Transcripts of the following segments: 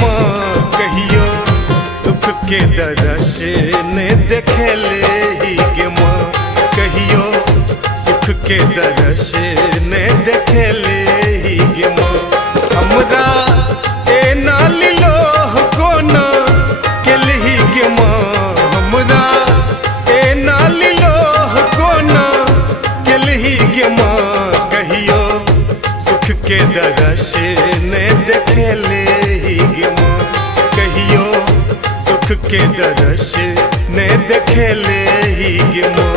माँ कहियो सुख के दरस ने देखेले ही गे माँ कहियो सुख के दरस ने देखेले ही गे माँ हमरा ए नाली लोह कोना केलही गे माँ हमरा ए नाली लोह कोना केलही गे माँ कहियो सुख के दरस ने देखेले ही गे माँ कहियो सुख के दरस ने देखेले ही गे माँ।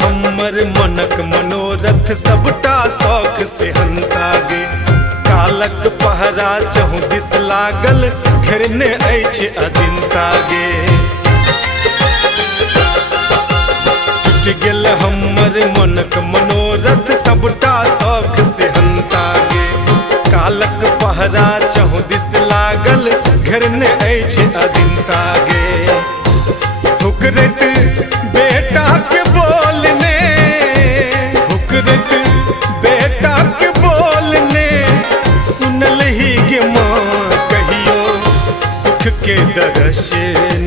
हमर मनक मनोरथ सबटा शौख से हंतागे कालक पहरा चहु दिस लागल घेरने अछि अदिनतागे टूट गेल हमर मनक मनोरथ सबटा शौख से हंतागे कालक पहरा चहु दिस लागल घेरने अछि अदिनतागे हुकरत बेटा के बोलने हुकरत बेटा के बोलने सुनल ही गे माँ कहियो सुख के दरस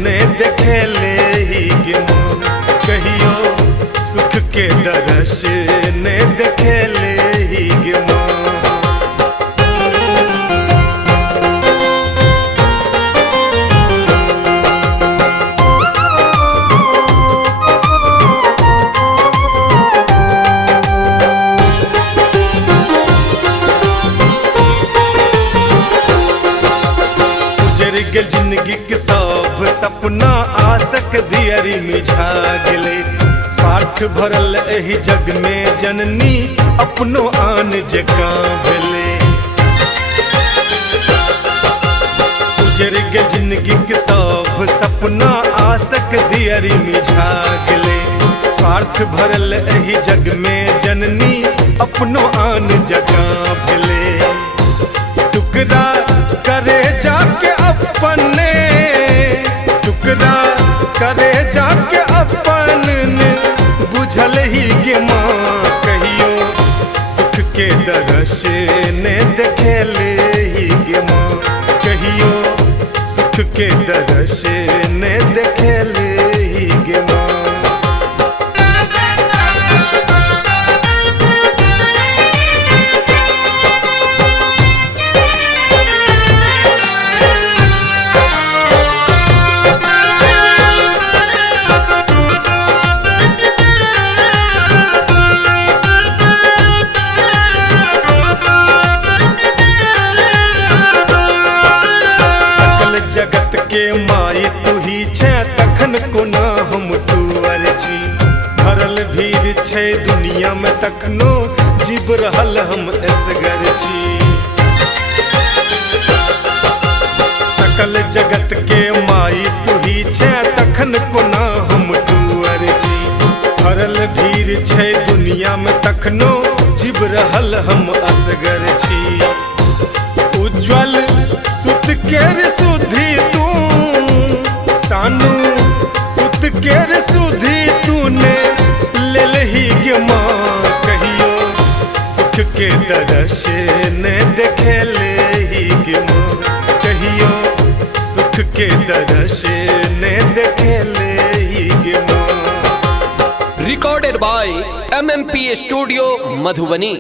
ने देखेले ही गे माँ कहियो सुख के दरस ने देखेले ही गे माँ। गेल जिंदगी के सब सपना आसक दियरी मिझा गेले स्वार्थ भरल एही जग में जननी अपनो आन जका भेले उजर गेल जिंदगी के सब सपना आसक दियरी मिझा गेले स्वार्थ भरल एही जग में जननी अपनो आन जका भेले टुकड़ा करे जाके अपने टुकड़ा करे जाके अपने बुझल ही गे माँ कहियो सुख के दरस ने देखेले ही गे माँ कहियो सुख के दरस ने देखेले ही गे माँ। जगत के माई तू ही छे तखन कोना हम टूअर छी भरल भीड़ छे दुनिया में तखनो जीव रहल हम असगर छी सकल जगत के माई तू ही छे तखन कोना हम टूअर छी भरल भीड़ छे दुनिया में तखनो जीव रहल हम असगर छी उज्जवल सुत केर सुधी तू सानू सुत केर सुधी तूने ले लही गे माँ कहियो सुख के दरस ने देखेले ही गे माँ कहियो सुख के दरस ने देखेले ही गे माँ। Recorded by MMP studio Madhubani.